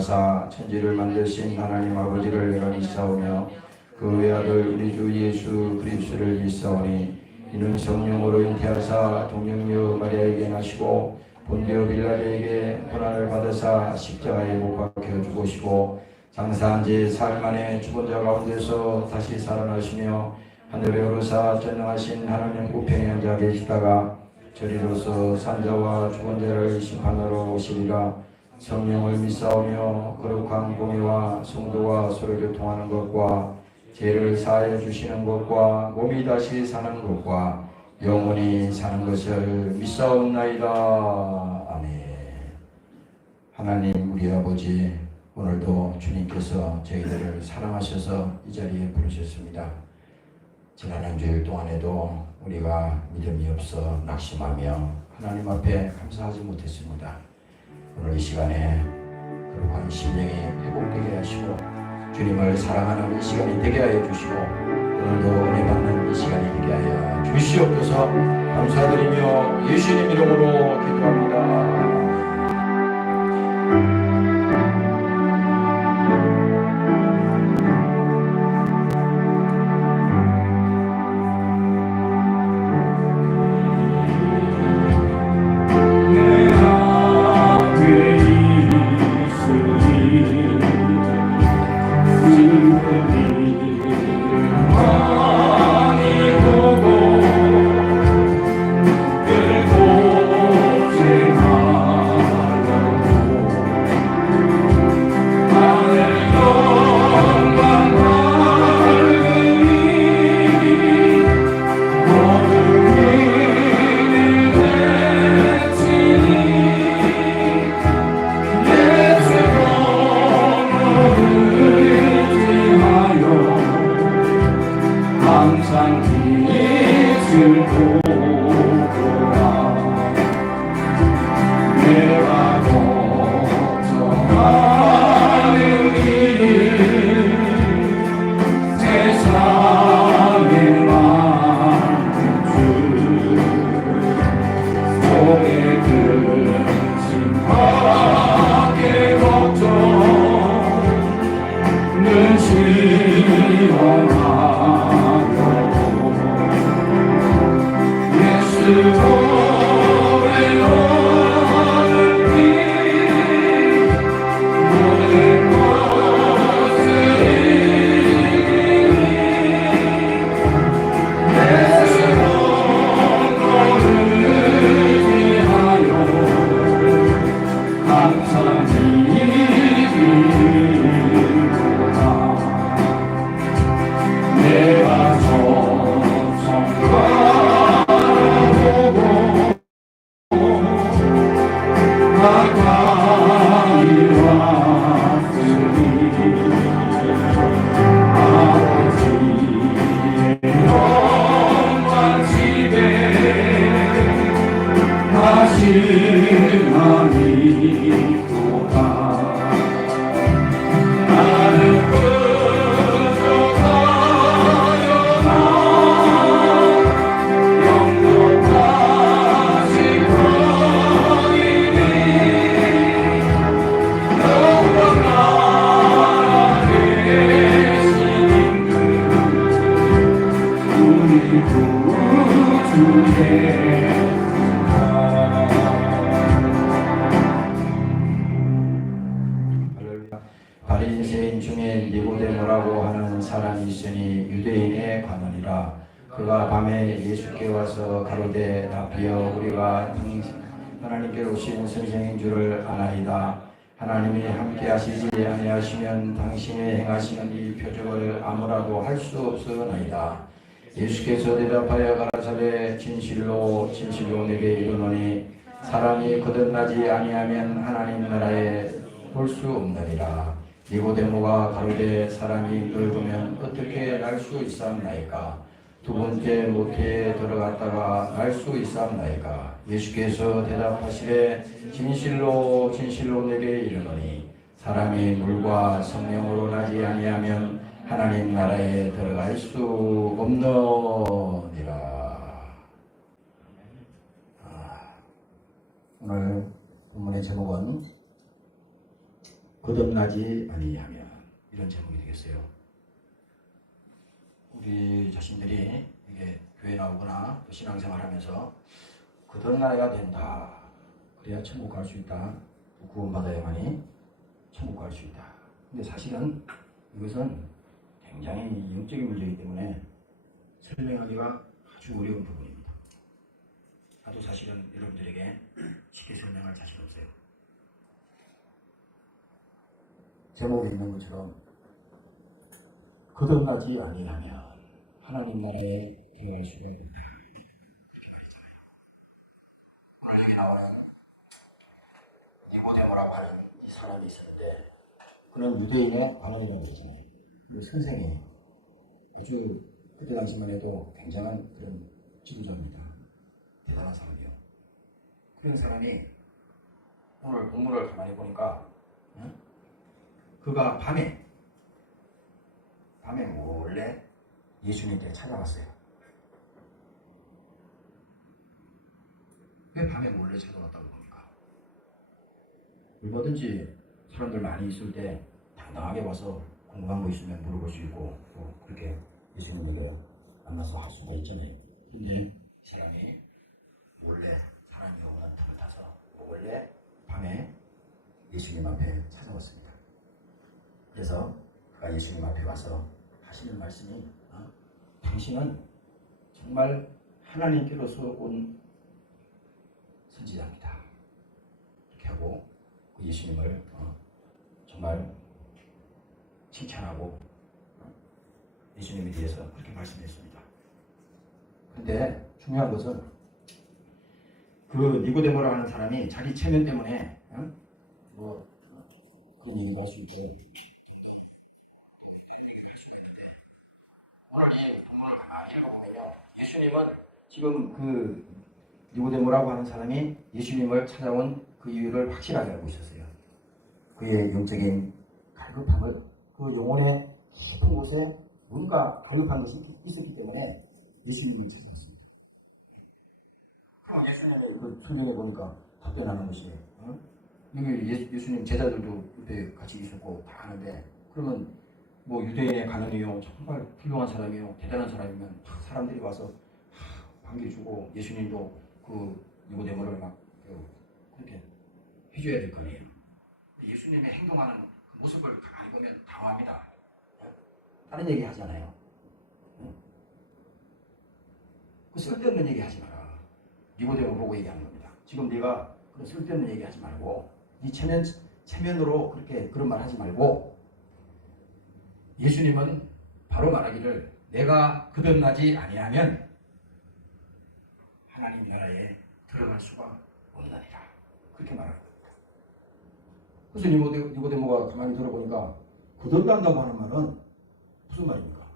전능하사 천지를 만드신 하나님 아버지를 내가 믿사오며 그 외아들 우리 주 예수 그리스도를 믿사오니 이는 성령으로 잉태하사 동정녀 마리아에게 나시고 본디오 빌라도에게 고난을 받으사 십자가에 못 박혀 죽으시고 장사한 지 사흘 만에 죽은 자 가운데서 다시 살아나시며 하늘에 오르사 전능하신 하나님 우편에 앉아 계시다가 저리로서 산자와 죽은 자를 심판하러 오시리라. 성령을 믿사오며 거룩한 공의와 성도와 서로 교통하는 것과 죄를 사하여 주시는 것과 몸이 다시 사는 것과 영원히 사는 것을 믿사옵나이다. 아멘. 하나님 우리 아버지, 오늘도 주님께서 저희들을 사랑하셔서 이 자리에 부르셨습니다. 지난 한 주일 동안에도 우리가 믿음이 없어 낙심하며 하나님 앞에 감사하지 못했습니다. 오늘 이 시간에 거룩한 심령이 회복되게 하시고 주님을 사랑하는 이 시간이 되게 하여 주시고 오늘도 은혜 받는 이 시간이 되게 하여 주시옵소서. 감사드리며 예수님 이름으로 기도합니다. 내가 서성 바라보고 가까이 왔으니 아버지의 영광 집에 다시 나니도다. 나는 그저 가려나 영원까지 거리니 영원한 계시는 우리 구주의 바리새인 중에 니고데모라고 하는 사람이 있으니 유대인의 관원이라. 그가 밤에 예수께 와서 가로되 라피여 우리가 하나님께로 오신 선생인 줄을 아나이다. 하나님이 함께 하시지 아니하시면 당신이 행하시는 이 표적을 아무라도 할 수 없으나이다. 예수께서 대답하여 가라사대 진실로 진실로 내게 이르노니 사람이 거듭나지 아니하면 하나님 나라에 볼 수 없느니라. 니고데모가 가로되 사람이 늙으면 어떻게 날 수 있사옵나이까? 두 번째 모태에 들어갔다가 날 수 있사옵나이까? 예수께서 대답하시되 진실로 진실로 내게 이르노니 사람이 물과 성령으로 나지 아니하면 하나님 나라에 들어갈 수 없느니라. 오늘 본문의 제목은 거듭나지 아니하면, 이런 제목이 되겠어요. 우리 자신들이 이게 교회 나오거나 신앙생활하면서 거듭나야 된다, 그래야 천국 갈 수 있다, 구원받아야만이 천국 갈 수 있다. 근데 사실은 이것은 굉장히 영적인 문제이기 때문에 설명하기가 아주 어려운 부분입니다. 나도 사실은 여러분들에게 쉽게 설명할 자신 없어요. 제목에 있는 것처럼 거듭나지 아니하면 하나님 나라에 들어갈 수가 없다. 오늘 여기 나오는 니고데모라고 하는 이 사람이 있었는데, 그는 유대인의 관원이라는 거잖아요. 그 선생이에요. 아주 그때 당시만 해도 굉장한 그런 지도자입니다. 대단한 사람이요. 그런 사람이 오늘 본문을 가만히 보니까 그가 밤에 몰래 예수님께 찾아왔어요. 왜 밤에 몰래 찾아왔다고 봅니까? 얼마든지 사람들 많이 있을 때 당당하게 와서 궁금한 거 있으면 물어볼 수 있고 또 그렇게 예수님에게 만나서 할 수가 있잖아요. 근데 이 사람이 몰래 사람이 오는 불을 타서 몰래 밤에 예수님 앞에 찾아왔습니다. 그래서 그가 예수님 앞에 와서 하시는 말씀이 당신은 정말 하나님께로서 온 선지자입니다. 이렇게 하고 그 예수님을 정말 칭찬하고 예수님에 대해서 그렇게 말씀했습니다. 그런데 중요한 것은 그 니고데모라고 하는 사람이 자기 체면 때문에 그런 얘기를 할 수 있고, 오늘 이 본문을 가만히 읽어보면요, 예수님은 지금 그 니고데모라고 하는 사람이 예수님을 찾아온 그 이유를 확실하게 알고 있었어요. 그의 영적인 갈급함을, 그 영혼의 깊은 곳에 뭔가 갈급한 것이 있었기 때문에 예수님을 찾아왔습니다. 그럼 예수님이 그 성경에 보니까 답변하는 것이 여기 예수님 제자들도 옆에 같이 있었고 다 하는데, 그러면 뭐 유대인의 관원이요, 정말 훌륭한 사람이요, 대단한 사람이면 사람들이 와서 반겨주고 예수님도 그 니고데모를 막 그렇게 해줘야 될 거 아니에요. 예수님의 행동하는 그 모습을 가만히 보면 당황합니다. 다른 얘기 하잖아요. 그 쓸데없는 얘기 하지 마라. 니고데모 보고 얘기하는 겁니다. 지금 네가 그런 쓸데없는 얘기 하지 말고 네 체면으로 그렇게 그런 말 하지 말고 예수님은 바로 말하기를 내가 거듭나지 아니하면 하나님 나라에 들어갈 수가 없느니라. 그렇게 말합니다. 그래서 니고데모가 가만히 들어보니까 거듭난다고 하는 말은 무슨 말입니까?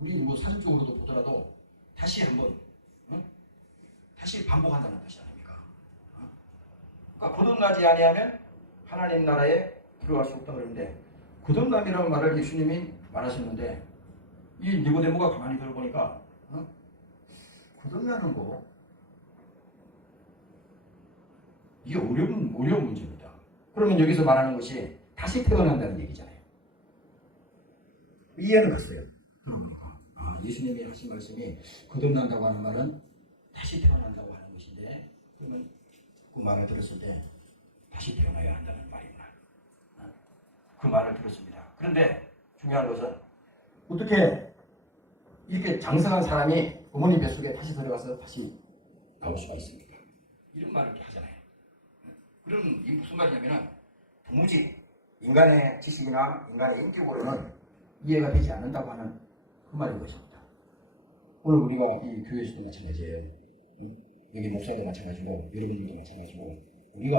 우리 뭐 사전적으로도 보더라도 다시 한번 다시 반복한다는 뜻이 아닙니까? 그러니까 거듭나지 아니하면 하나님 나라에 들어갈 수 없다 그러는데 거듭남이라는 말을 예수님이 말하셨는데 이 니고데모가 가만히 들어보니까 거듭나는 거 이게 어려운 문제입니다. 그러면 여기서 말하는 것이 다시 태어난다는 얘기잖아요. 이해는 갔어요. 예수님이 하신 말씀이 거듭난다고 하는 말은 다시 태어난다고 하는 것인데 그러면 그 말을 들었을 때 다시 태어나야 한다는 말이구나. 그 말을 들었습니다. 그런데 중요한 것은 어떻게 이렇게 장성한 사람이 어머니 뱃속에 다시 들어가서 다시 나올 수가 있습니까? 이런 말을 이렇게 하잖아요. 그럼 이게 무슨 말이냐면 도무지 인간의 지식이나 인간의 인격으로는 이해가 되지 않는다고 하는 그 말인 것입니다. 오늘 우리가 이 교회에서도 마찬가지예요. 여기 목사도 마찬가지고 여러분들도 마찬가지고 우리가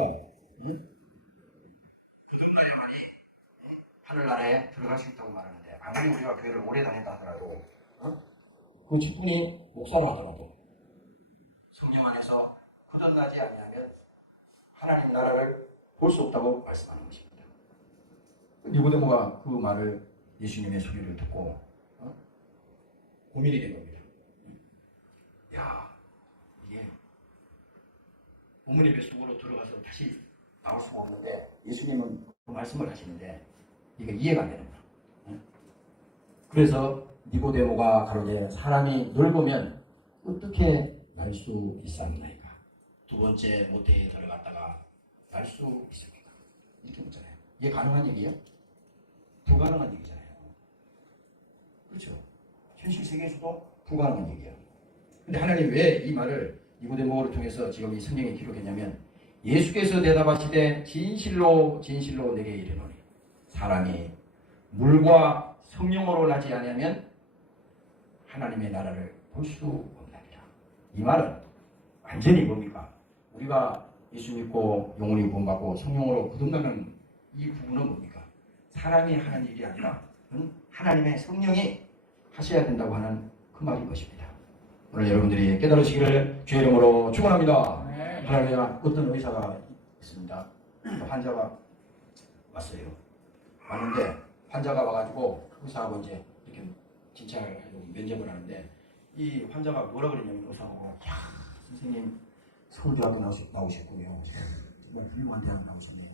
거듭나야만이 하늘나라에 들어갈 수 있다고 말하는데 아무리 우리가 교회를 오래 다녔다 하더라도 그 직분이 목사로 하더라도 성령 안에서 거듭나지 아니하면 하나님 나라를 볼 수 없다고 말씀하는 것입니다. 니고데모가 그 말을 예수님의 소리를 듣고 고민이 된 겁니다. 야, 이게 어머니 뱃속으로 들어가서 다시 나올 수가 없는데 예수님은 그 말씀을 하시는데 이게 이해가 안 되는 거야. 그래서 니고데모가 가로되 사람이 늙으면 어떻게 날 수 있사옵나이까? 두 번째 모태에 들어갔다가 날 수 있습니까? 이렇게 묻잖아요. 이게 가능한 얘기예요? 불가능한 얘기잖아요. 그렇죠? 현실 세계에서도 불가능한 얘기예요. 근데 하나님 왜 이 말을 니고데모를 통해서 지금 이 성경에 기록했냐면 예수께서 대답하시되 진실로 진실로 내게 이르노니 사람이 물과 성령으로 나지 아니하면 하나님의 나라를 볼 수 없나니라. 이 말은 완전히 뭡니까? 우리가 예수 믿고 영혼이 구원받고 성령으로 거듭나는 이 부분은 뭡니까? 사람이 하는 일이 아니라 하나님의 성령이 하셔야 된다고 하는 그 말인 것입니다. 오늘 여러분들이 깨달으시기를 주의 이름으로 축원합니다. 할렐루야. 어떤 의사가 있습니다. 환자가 왔어요. 왔는데 환자가 와가지고 의사하고 이제 이렇게 진찰을 하고 면접을 하는데 이 환자가 뭐라 그러냐면 의사하고 야 선생님 서울대학교 나오셨군요. 정말 훌륭한 대학 나오셨네요.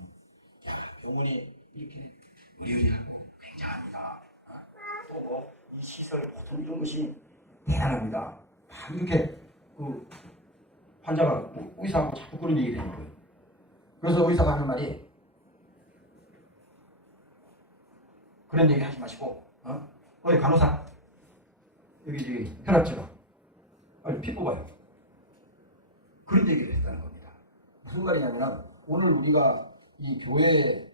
야 병원이 이렇게 의료리하고 굉장합니다. 또 뭐 이 시설 모든 이런 것이 대단합니다. 이렇게 그 환자가 의사하고 자꾸 그런 얘기를 하는 거예요. 그래서 의사가 하는 말이 그런 얘기 하지 마시고 어이 간호사 여기 혈압 찍어 피 뽑아요. 그런 얘기를 했다는 겁니다. 무슨 말이냐면 오늘 우리가 이 교회에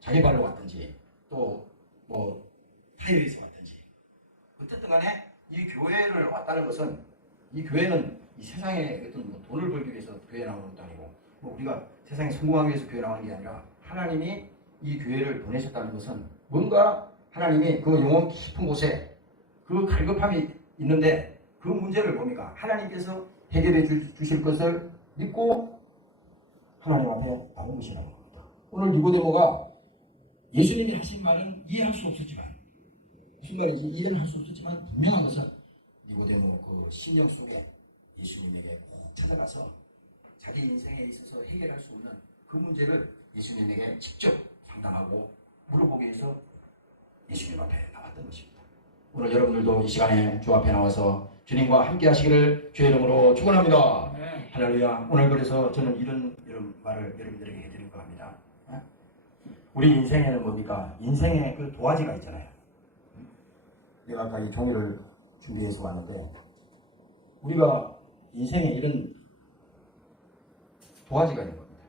자기 발로 왔든지 또 뭐 타이어에서 왔든지 어쨌든 간에 이 교회를 왔다는 것은 이 교회는 이 세상에 어떤 뭐 돈을 벌기 위해서 교회 나오는 것도 아니고 뭐 우리가 세상에 성공하기 위해서 교회 나오는 게 아니라 하나님이 이 교회를 보내셨다는 것은 뭔가 하나님이 그 영혼 깊은 곳에 그 갈급함이 있는데 그 문제를 뭡니까? 하나님께서 해결해 주실 것을 믿고 하나님 앞에 나온 것이라는 겁니다. 오늘 니고데모가 예수님이 하신 말은 이해할 수 없었지만 무슨 말인지 이해는 할 수 없었지만 분명한 것은 니고데모 그 심령 속에 예수님에게 꼭 찾아가서 자기 인생에 있어서 해결할 수 없는 그 문제를 예수님에게 직접 상담하고 물어보기 위해서 예수님 앞에 나왔던 것입니다. 오늘 여러분들도 이 시간에 주 앞에 나와서 주님과 함께 하시기를 주의 이름으로 축원합니다. 할렐루야. 오늘 그래서 저는 이런 말을 여러분들에게 해드리고 합니다. 우리 인생에는 뭡니까? 인생에 그 도화지가 있잖아요. 내가 아까 이 종이를 준비해서 왔는데 우리가 인생에 이런 도화지가 있는 겁니다.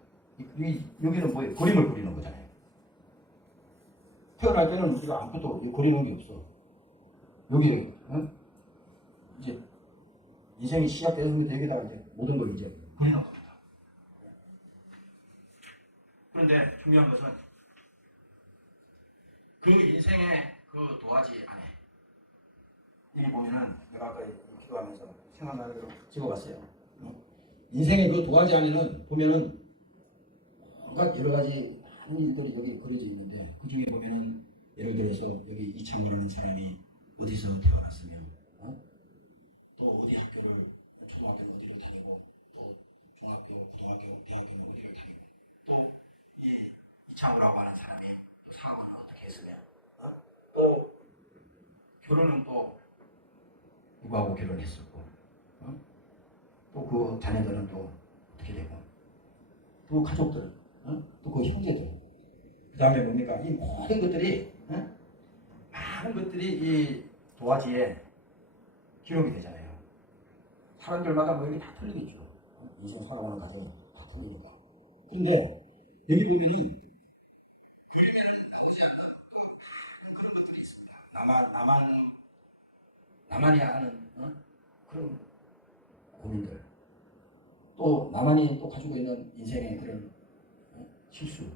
여기는 뭐예요? 그림을 그리는 거잖아요. 태어날 때는 우리가 아무것도 그리는 게 없어. 여기 이제 인생이 시작되면서 여기다가 이제 모든 걸 이제 그리는 겁니다. 그런데 중요한 것은 그 인생의 그 도화지 안에 여기 보면은 내가 아까 기도하면서 생각나는 대로 찍어봤어요. 인생의 그 도화지 안에는 보면은 여러 가지 많은 일들이 여기 그려져 있는데 그 중에 보면은 예를 들어서 여기 이창호라는 사람이 어디서 태어났으면 또 어디 학교를 초등학교는 어디로 다니고 또 중학교, 고등학교, 대학교는 어디를 다니고 또 이 이창호라고 하는 사람이 사업을 어떻게 했으면 또 결혼은 또 누구하고 결혼했었고 또 그 자녀들은 또 어떻게 되고 또 가족들 또 그 형제들 그 다음에 뭡니까 이 모든 것들이 많은 것들이 이 도화지에 기록이 되잖아요. 사람들마다 뭐 이렇게 다 틀리겠죠. 인생 살아가는 과정이 다 틀리니까. 그런데 여기 보면은 그런 것들이 있습니다. 나만이 아는 그런 고민들 또 나만이 또 가지고 있는 인생의 그런 실수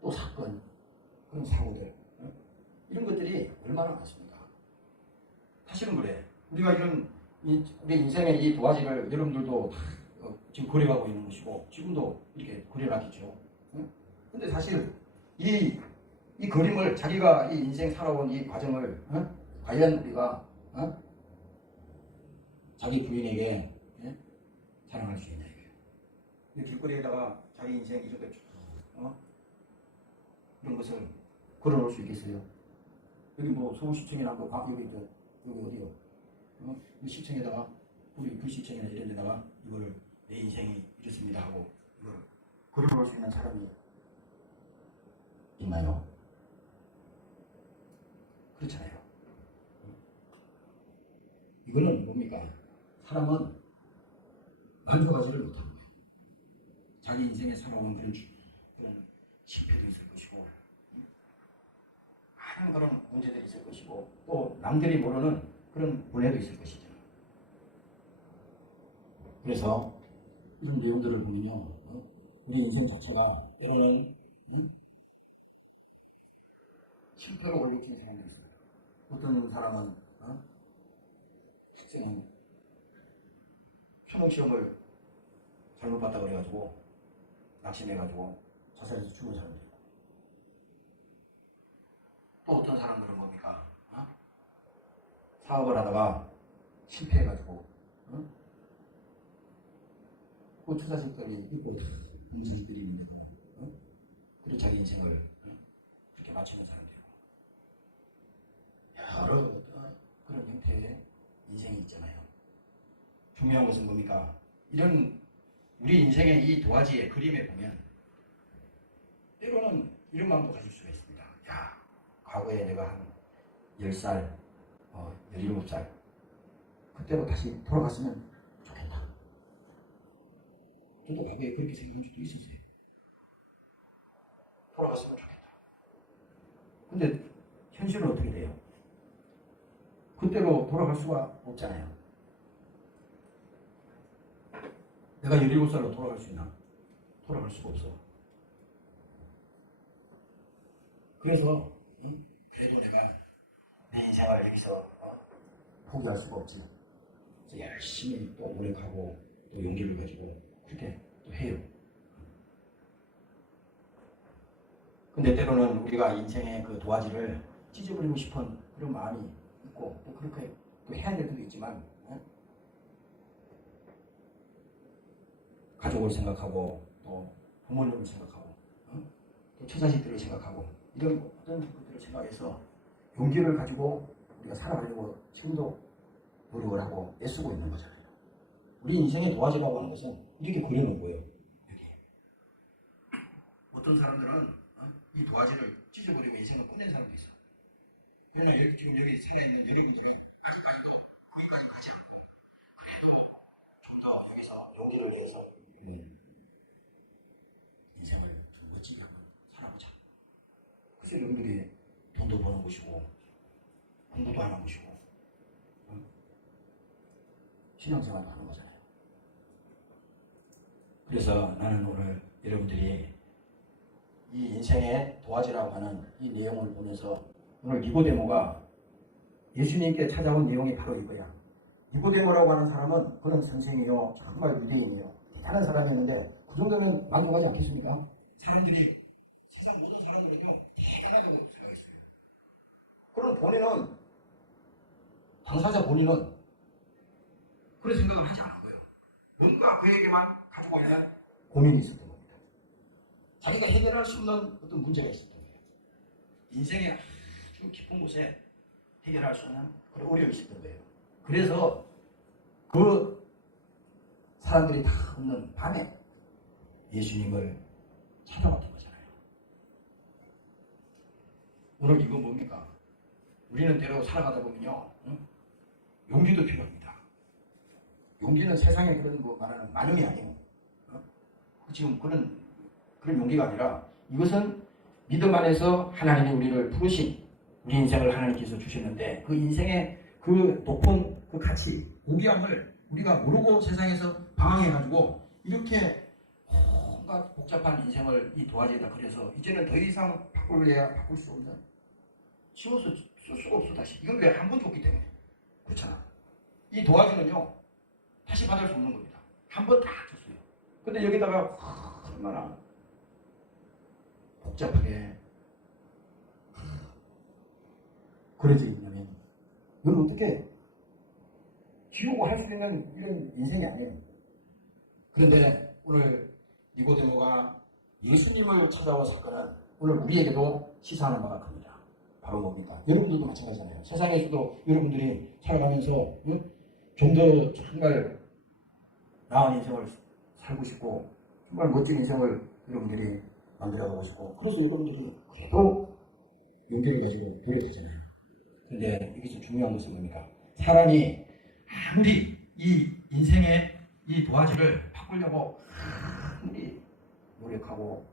또 사건 그런 사고들 이런 것들이 얼마나 많습니까? 사실은 그래. 우리가 이런 우리 인생의 이 도화지를 여러분들도 지금 그려가고 있는 것이고 지금도 이렇게 그려놨겠죠. 근데 사실 이 그림을 자기가 이 인생 살아온 이 과정을 과연 우리가 자기 부인에게 자랑할 수 있냐 이거예요. 이 길거리에다가 자기 인생 이렇게 이런 것을 걸어놓을 수 있겠어요? 여기 뭐 서울시청이나 뭐 여기 어디요? 이 시청에다가 우리 불시청이나 이런 데다가 이거를 내 인생이 이렇습니다 하고 이걸 걸어놓을 수 있는 사람이 있나요? 그렇잖아요. 이거는 뭡니까? 사람은 만족하지를 못하는 거예요. 자기 인생에 살아온 그런 실패도 있을 것이고 많은 그런 문제들이 있을 것이고 또 남들이 모르는 그런 분해도 있을 것이죠. 그래서 이런 내용들을 보면요, 우리 인생 자체가 때로는 실패로 올려진 사람도 있어요. 어떤 사람은 학생은 수능 시험을 잘못 봤다 그래가지고 낙심해가지고 자살해서 죽은 사람도 있고 또 어떤 사람들은 뭡니까? 사업을 하다가 실패해가지고 그 투자식들이 있고 투자식들이 있는데 그리고 자기 인생을 그렇게 마치는 사람도 있고 여러 그런 형태의 인생이 있잖아요. 중요한 것은 뭡니까? 이런 우리 인생의 이 도화지의 그림에 보면 때로는 이런 마음도 가질 수가 있습니다. 야, 과거에 내가 한 10살, 17살 그때로 다시 돌아갔으면 좋겠다. 저도 과거에 그렇게 생각한 적도 있었어요. 돌아갔으면 좋겠다. 근데 현실은 어떻게 돼요? 그때로 돌아갈 수가 없잖아요. 내가 17살로 돌아갈 수 있나? 돌아갈 수가 없어. 그래서 그래도 내가 내 인생을 여기서 포기할 수가 없지. 그래서 열심히 또 노력하고 또 용기를 가지고 그렇게 또 해요. 근데 때로는 우리가 인생의 그 도화지를 찢어버리고 싶은 그런 마음이 있고 또 그렇게 또 해야 될 때도 있지만 가족을 생각하고 또 부모님을 생각하고 또 처자식들을 생각하고 이런 어떤 것들을 생각해서 용기를 가지고 우리가 살아가려고 지금도 노력을 하고 애쓰고 있는 거잖아요. 우리 인생의 도화지라고 하는 것은 이렇게 그려놓은 거예요. 여기 어떤 사람들은 이 도화지를 찢어버리고 인생을 끝낸 사람도 있어. 그러나 여기 지금 여기 살아있는 여러분들이 거기까지 가지 않고 그래도 좀 더 여기서 용기를 내서 인생을 좀 멋지게 한번 살아보자. 그래서 여러분들이 돈도 버는 것이고 공부도 하는 것이고 신앙생활도 하는 거잖아요. 그래서 나는 오늘 여러분들이 이 인생의 도화지라고 하는 이 내용을 보면서 오늘 니고데모가 예수님께 찾아온 내용이 바로 이거야. 니고데모라고 하는 사람은 그런 선생이요, 정말 유대인이요, 대단한 사람이었는데 그 정도면 만족하지 않겠습니까? 사람들이 세상 모든 사람들에게 대단하다고 생각했어요. 그럼 본인은 당사자 본인은 그런 생각을 하지 않은 거예요. 뭔가 그에게만 가지고 있는 고민이 있었던 겁니다. 자기가 해결할 수 없는 어떤 문제가 있었던 거예요. 인생의 아주 깊은 곳에 해결할 수 없는 그런 어려움이 있었던 거예요. 그래서 그 사람들이 다 없는 밤에 예수님을 찾아왔던 거잖아요. 오늘 이건 뭡니까? 우리는 때로 살아가다 보면요, 용기도 필요합니다. 용기는 세상에 그런 거 말하는 만용이 아니에요. 지금 그런 용기가 아니라 이것은 믿음 안에서 하나님이 우리를 부르신 우리 인생을 하나님께서 주셨는데 그 인생의 그 높은 그 가치, 고귀함을 우리가 모르고 세상에서 방황해가지고 이렇게 온갖 복잡한 인생을 이 도화지에다 그려서 이제는 더 이상 바꿀래야 바꿀 수 없는 지워서 쓸 수가 없어 다시. 이건 왜 한 번 줬기 때문에 그렇잖아. 이 도화지는요 다시 받을 수 없는 겁니다. 한 번 다 줬어요. 근데 여기다가 얼마나 복잡하게 그려져 있냐면 이건 어떻게 지우고 할 수 있는 이런 인생이 아니에요. 그런데 오늘 니고데모가 예수님을 찾아온 사건은 오늘 우리에게도 시사하는 바가 큽니다. 바로 뭡니까? 여러분들도 마찬가지잖아요. 세상에서도 여러분들이 살아가면서 좀 더 정말 나은 인생을 살고 싶고 정말 멋진 인생을 여러분들이 만들어가고 싶고 그래서 여러분들이 그래도 용기를 가지고 노력하잖아요. 근데 여기서 중요한 것은 뭡니까? 사람이 아무리 이 인생의 이 도화지를 바꾸려고 아무리 노력하고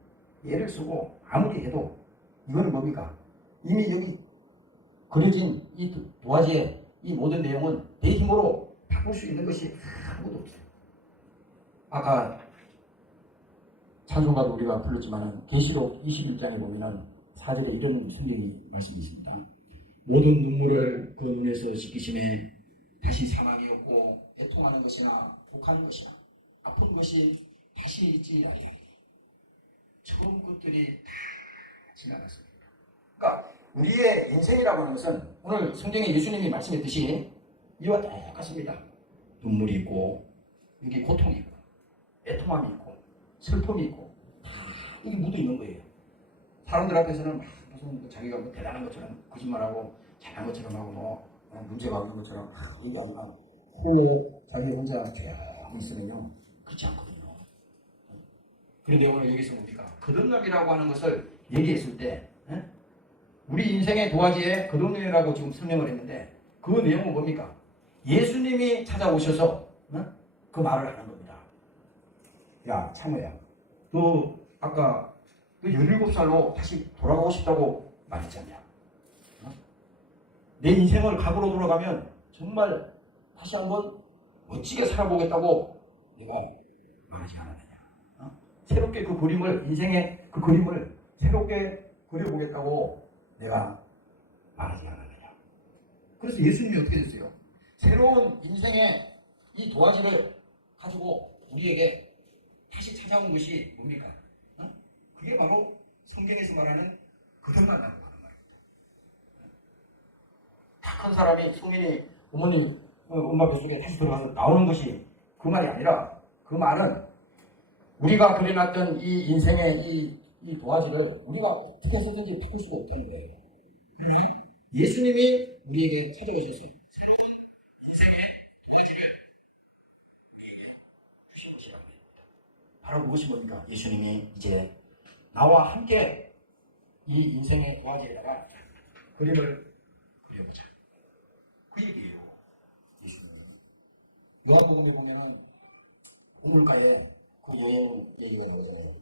애를 쓰고 아무리 해도 이거는 뭡니까? 이미 여기 그려진 이 도화지의 이 모든 내용은 내 힘으로 바꿀 수 있는 것이 아무것도 없어요. 아까 찬송가도 우리가 불렀지만 계시록 21장에 보면은 4절에 이런 성경이 말씀이 있습니다. 모든 눈물을 그 눈에서 씻기심에 다시 사망이 없고 애통하는 것이나 독하는 것이나 아픈 것이 다시 있지 아니하리니 처음 것들이 다 지나갔습니다. 그러니까 우리의 인생이라고 하는 것은 오늘 성경에 예수님이 말씀했듯이 이와 똑같습니다. 눈물이 있고 여기 고통이 있고 애통함이 있고 슬픔이 있고 다 이게 묻어 있는 거예요. 사람들 앞에서는 무슨 자기가 뭐 대단한 것처럼 거짓말하고 잘한 것처럼 하고 뭐 문제가 없는 것처럼 이게 아니라 홀로 자기 혼자 조용히 있으면요 그렇지 않거든요. 그런데 오늘 여기서 뭡니까? 거듭남이라고 하는 것을 얘기했을 때 우리 인생의 도화지에 거듭남이라고 지금 설명을 했는데 그 내용은 뭡니까? 예수님이 찾아오셔서 그 말을 하는 겁니다. 야 참호야, 너 아까 너 17살로 다시 돌아가고 싶다고 말했잖냐. 내 인생을 과거로 돌아가면 정말 다시 한번 멋지게 살아보겠다고 내가 말하지 않았느냐. 새롭게 그 그림을, 인생의 그 그림을 새롭게 그려보겠다고 내가 말하지 않았느냐. 그래서 예수님이 어떻게 됐어요? 새로운 인생의 이 도화지를 가지고 우리에게 다시 찾아온 것이 뭡니까? 그게 바로 성경에서 말하는 거듭난다고 하는 말입니다. 다 큰 사람이 성민이 어머니 엄마 뱃속에 다시 들어가서 나오는 것이 그 말이 아니라 그 말은 우리가 그려놨던 이 인생의 이 도화지를 우리가 어떻게 해서든지 바꿀 수가 없다는 거예요. 예수님이 우리에게 찾아오셔서 새로운 인생의 도화지를 주시라고 합니다. 바로 그것이 뭡니까? 예수님이 이제 나와 함께 이 인생의 도화지에다가 그림을 그려보자. 그 얘기예요. 예수님이. 요한복음에 보면은 우물가에 그 여행 얘기가 나오잖아요.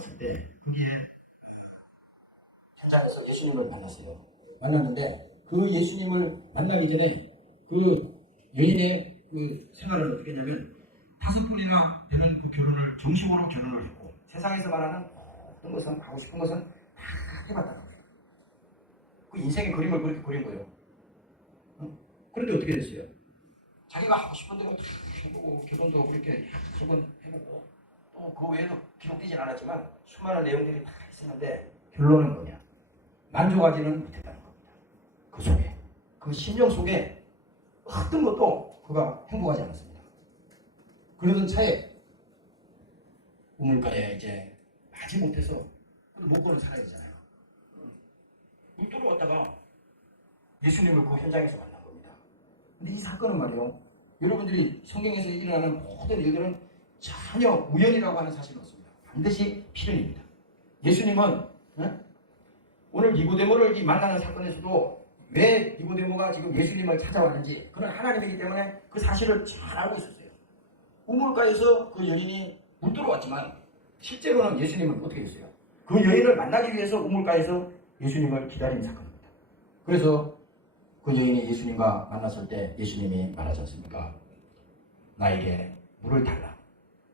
왔을 때 거기에 현장에서 예수님을 만났어요. 만났는데 그 예수님을 만나기 전에 그 여인의 그 생활을 어떻게 했냐면 5번이나 되는 그 결혼을 정식으로 결혼을 했고 세상에서 말하는 어떤 것은 하고 싶은 것은 다 해봤다는 거예요. 그 인생의 그림을 그렇게 그린 거예요. 그런데 어떻게 됐어요? 자기가 하고 싶은 대로 다 해보고 결혼도 그렇게 여러 번 해보고 또 그 외에도 기록되진 않았지만 수많은 내용들이 다 있었는데 결론은 뭐냐? 만족하지는 못했다는 겁니다. 그 속에 그 심령 속에 어떤 것도 그가 행복하지 않았습니다. 그러던 차에 우물가에 이제 마지 못해서 목걸을 살아야 되잖아요. 물도로 왔다가 예수님을 그 현장에서 만난 겁니다. 근데 이 사건은 말이요, 여러분들이 성경에서 일어나는 모든 일들은 전혀 우연이라고 하는 사실은 없습니다. 반드시 필연입니다. 예수님은 오늘 니고데모를 만나는 사건에서도 왜 니고데모가 지금 예수님을 찾아왔는지 그는 하나님이기 때문에 그 사실을 잘 알고 있었어요. 우물가에서 그 여인이 물 들어왔지만 실제로는 예수님은 어떻게 했어요? 그 여인을 만나기 위해서 우물가에서 예수님을 기다린 사건입니다. 그래서 그 여인이 예수님과 만났을 때 예수님이 말하지 않습니까? 나에게 물을 달라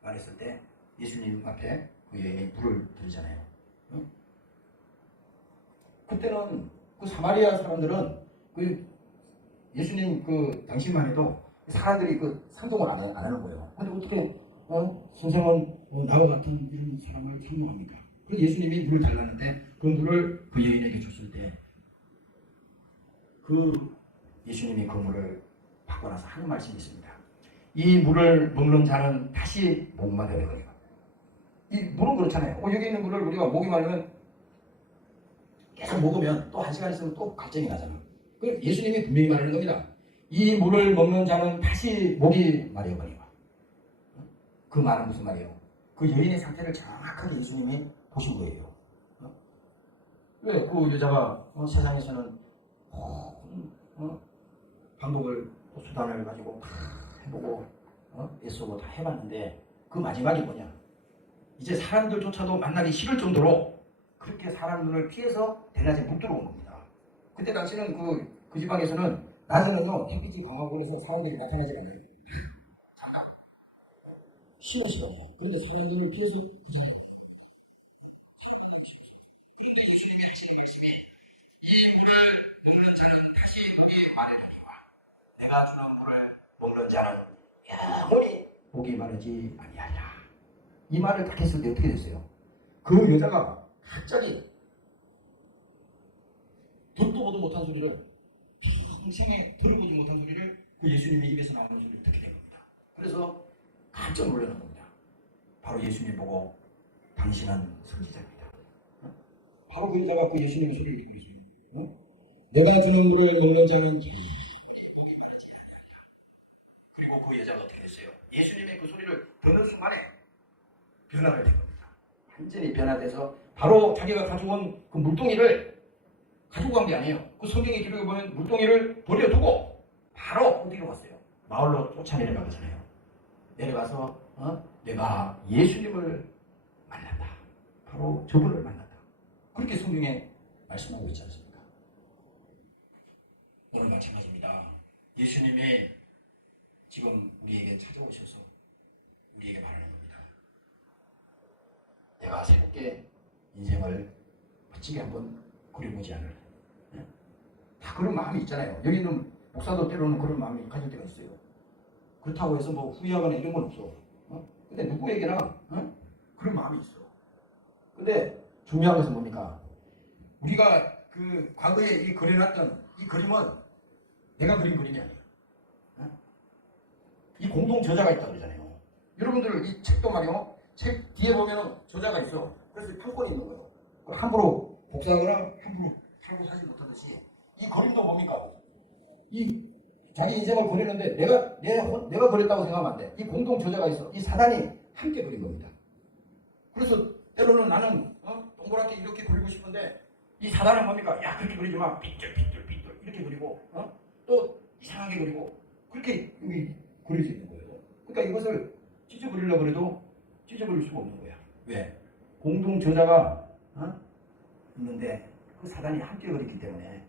말했을 때 예수님 앞에 그 여인이 물을 들잖아요. 응? 그때는 그 사마리아 사람들은 그 예수님 그 당시만 해도 사람들이 그 상종을 안 하는 거예요. 근데 어떻게 선생은 나와 같은 이런 사람을 상종합니까? 그래서 예수님이 물을 달라는데 그 물을 그 여인에게 줬을 때 그 예수님이 그 물을 받고 나서 하는 말씀이 있습니다. 이 물을 먹는 자는 다시 목마르게 되거든요. 이 물은 그렇잖아요. 여기 있는 물을 우리가 목이 마르면 계속 먹으면 또 1시간 있으면 또 갈증이 나잖아. 그 예수님이 분명히 말하는 겁니다. 이 물을 먹는 자는 다시 목이 마르거니와. 그 말은 무슨 말이에요? 그 여인의 상태를 정확하게 예수님이 보신 거예요. 왜 그 여자가 세상에서는 방법을 수단을 가지고 다 해보고 애쓰고 다 해봤는데 그 마지막이 뭐냐? 이제 사람들조차도 만나기 싫을 정도로 그렇게 사람 눈을 피해서 대낮에 못 들어온 겁니다. 그때 당시는 그 지방에서는 낮에는요 햇빛이 강하고 그래서 사람들이 나타나지 않아요. 쉬는 시간이야. 그런데 사람들을 피해서 그런데 예수님이 하시는 말씀이 이 물을 먹는 자는 다시 목이 마르리니와 내가 주는 물을 먹는 자는 영원히 목이 마르지 아니하리라. 이 말을 딱 했을 때 어떻게 됐어요? 그 여자가 갑자기 듣도 보도 못한 소리를 평생에 들어보지 못한 소리를 그 예수님의 입에서 나오는 소리를 듣게 된 겁니다. 그래서 깜짝 놀라는 겁니다. 바로 예수님 보고 당신은 선지자입니다. 바로 그 여자가 그 예수님의 소리를 듣고 있습니다. 내가 주는 물을 먹는 자는 영원히 목이 마르지 아니하리라. 그리고 그 여자가 어떻게 됐어요? 예수님의 그 소리를 듣는 순간에 변화를 된 겁니다. 완전히 변화돼서 바로 자기가 가져온 그 물동이를 가지고 간 게 아니에요. 그 성경의 기록에 보면 물동이를 버려두고 바로 어디로 갔어요? 마을로 쫓아 내려가잖아요. 내려가서 내가 예수님을 만났다. 바로 저분을 만났다. 그렇게 성경에 말씀하고 있지 않습니까? 오늘 마찬가지입니다. 예수님이 지금 우리에게 찾아오셔서 우리에게 말하는 겁니다. 내가 새롭게 인생을 멋지게 한번 그려보지 않을래. 다 그런 마음이 있잖아요. 여기 있는 목사도 때로는 그런 마음이 가질 때가 있어요. 그렇다고 해서 뭐 후회하거나 이런 건 없어. 근데 누구에게나 그런 마음이 있어. 근데 중요한 것은 뭡니까? 우리가 그 과거에 이 그려놨던 이 그림은 내가 그린 그림이 아니야. 이 공동 저자가 있다고 그러잖아요. 여러분들 이 책도 말이요. 책 뒤에 보면 저자가 있어. 그래서 판권이 있는 거예요. 함부로 복사하거나 함부로 팔고 사지 못하듯이 이 그림도 뭡니까? 이 자기 인생을 그리는데 내가 그렸다고 생각하면 안 돼. 이 공동 저자가 있어. 이 사단이 함께 그린 겁니다. 그래서 때로는 나는 동그랗게 이렇게 그리고 싶은데 이 사단은 뭡니까? 야 그렇게 그리지 마. 삐뚤 이렇게 그리고 또 이상하게 그리고 그렇게 여기 그릴 수 있는 거예요. 그러니까 이것을 찢어 그리려고 해도 찢어 그릴 수가 없는 거야. 왜? 공동 저자가 있는데 그 사단이 함께 그렸기 때문에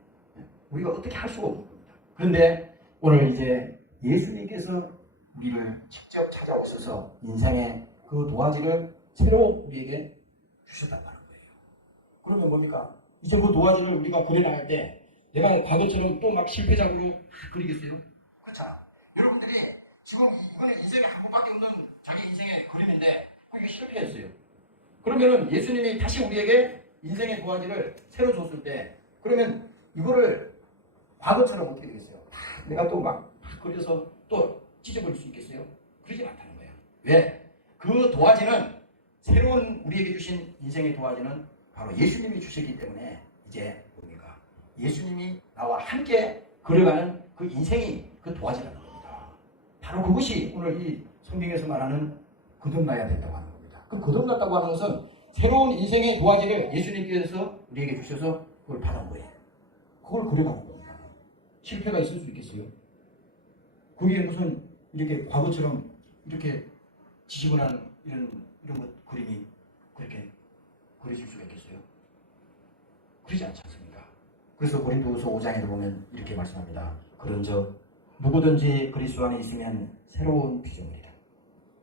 우리가 어떻게 할 수가 없는 겁니다. 그런데 오늘 이제 예수님께서 우리를 직접 찾아오셔서 인생의 그 도화지를 새로 우리에게 주셨다는 거예요. 그러면 뭡니까? 이제 그 도화지를 우리가 그려나갈 때 내가 과거처럼 또 막 실패작으로 그리겠어요? 그렇잖아. 여러분들이 지금 이거는 인생에 한 번밖에 없는 자기 인생의 그림인데 그게 실패했어요. 그러면은 예수님이 다시 우리에게 인생의 도화지를 새로 줬을 때 그러면 이거를 과거처럼 어떻게 되겠어요? 내가 또 막 그려서 또 찢어버릴 수 있겠어요? 그러지 않다는 거예요. 왜? 그 도화지는 새로운 우리에게 주신 인생의 도화지는 바로 예수님이 주셨기 때문에 이제 뭡니까? 예수님이 나와 함께 걸어가는 그 인생이 그 도화지라는 겁니다. 바로 그것이 오늘 이 성경에서 말하는 거듭나야 된다고 하는 겁니다. 그 거듭났다고 하는 것은 새로운 인생의 도화지를 예수님께서 우리에게 주셔서 그걸 받은 거예요. 그걸 그려가는 겁니다. 실패가 있을 수 있겠어요? 그게 무슨 이렇게 과거처럼 이렇게 지지근한 이런 것 그림이 그렇게 그려질 수가 있겠어요? 그러지 않지 않습니까? 그래서 고린도후서 5장에도 보면 이렇게 말씀합니다. 그런즉 누구든지 그리스도 안에 있으면 새로운 피조물이다.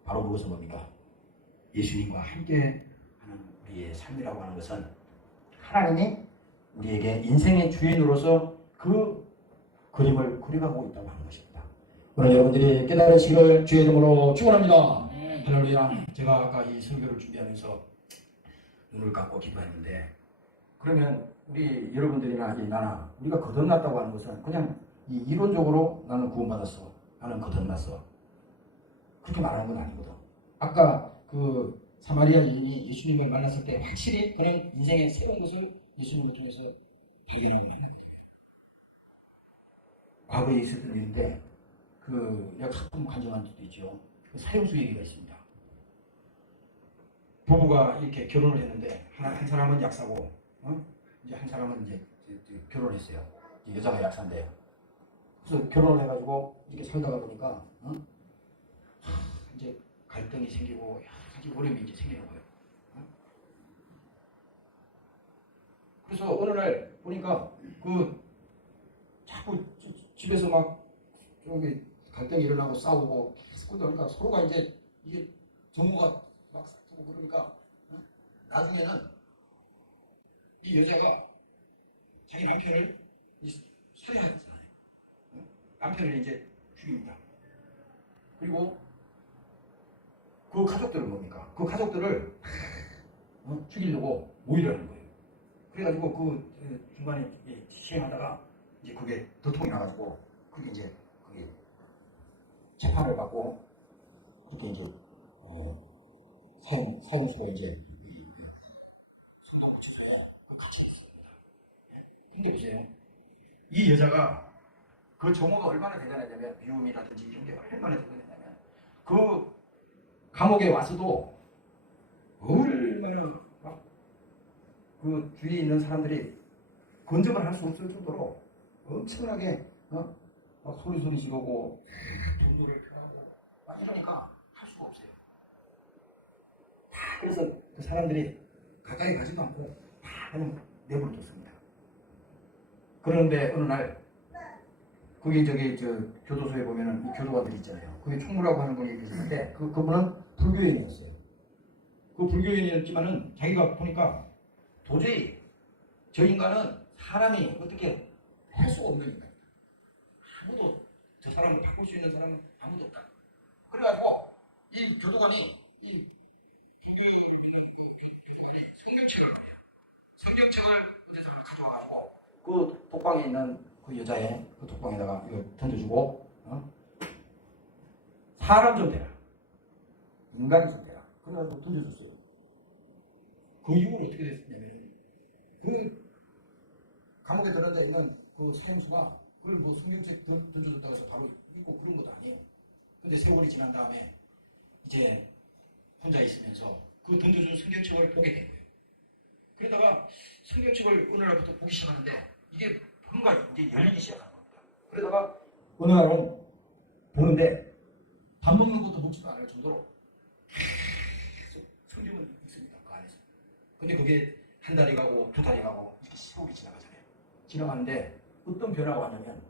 바로 그것은 뭡니까? 예수님과 함께 하는 우리의 삶이라고 하는 것은 하나님이 우리에게 인생의 주인으로서 그 그림을 그려가고 있다고 하는 것입니다. 오늘 여러분들이 깨달으시기를 주의 이름으로 축원합니다. 할렐루야. 제가 아까 이 설교를 준비하면서 눈을 감고 기도했는데 그러면 우리 여러분들이나 나나 우리가 거듭났다고 하는 것은 그냥 이 이론적으로 나는 구원받았어, 나는 거듭났어 그렇게 말하는 건 아니거든. 아까 그 사마리아 여인이 예수님을 만났을 때 확실히 그는 인생의 새로운 것을 예수님을 통해서 발견하는 거예요. 과거에 있었던 일인데 내가 가끔 간증한 적도 있죠. 그 사형수 얘기가 있습니다. 부부가 이렇게 결혼을 했는데 한 사람은 약사고 이제 한 사람은 이제 결혼을 했어요. 여자가 약사인데요. 그래서 결혼을 해가지고 이렇게 살다가 보니까 이제 갈등이 생기고 여러 가지 어려움이 이제 생기는 거예요. 그래서 어느 날 보니까 자꾸 집에서 막 저기 갈등이 일어나고 싸우고 계속 그러니까 서로가 이제 이게 정오가 막 싸우고 그러니까 나중에는 이 여자가 자기 남편을 살해하잖아요. 남편을 이제 죽입니다. 그리고 그 가족들은 뭡니까? 그 가족들을 죽이려고 모의를 하는 거예요. 그래가지고 그 중간에 시행하다가 이제 그게 도통이 나가지고 그게 이제 재판을 받고 그렇게 이제 사형수로 이제 근데 보세요. 이 여자가 그 정오가 얼마나 대단했냐면 미움이라든지 이런 게 얼마나 대단했냐면 그 감옥에 와서도 얼마나 막 그 주위에 있는 사람들이 건접을 할 수 없을 정도로 엄청나게 막 소리 지르고 분노를 표하고 막 이러니까 할 수가 없어요. 그래서 그 사람들이 가까이 가지도 않고 다 그냥 내버려뒀습니다. 그런데 어느 날 거기 교도소에 보면은 이 교도관들이 있잖아요. 그게 총무라고 하는 분이 계시는데 그분은 불교인이었어요. 그 불교인이었지만은 자기가 보니까 도저히 저 인간은 사람이 어떻게 할 수가 없는 인간이다. 아무도 저 사람을 바꿀 수 있는 사람은 아무도 없다. 그래가지고 이 교도관이 성경책을 합니다. 성경책을 어디서 가져와가지고 그 독방에 있는 그 여자의 그 독방에다가 이걸 던져주고 사람 좀 되라, 인간이 좀 되라. 그래가지고 던져줬어요. 그 이후로 어떻게 됐냐면 그 감옥에 들어앉아 있는 그 사형수가 그걸 뭐 성경책 던져줬다고 해서 바로 읽고 그런 것도 아니에요. 근데 세월이 지난 다음에 이제 혼자 있으면서 그 던져준 성경책을 보게 된 거예요. 그러다가 성경책을 어느 날부터 보기 시작하는데 이게 뭔가 이제 열리기 시작한 겁니다. 그러다가 어느 날은 보는데 밥 먹는 것도 먹지도 않을 정도로 계속 성경은 있습니다. 그 안에서. 근데 그게 한 달이 가고 두 달이 가고 이렇게 시국이 지나가잖아요. 지나가는데 어떤 변화가 왔냐면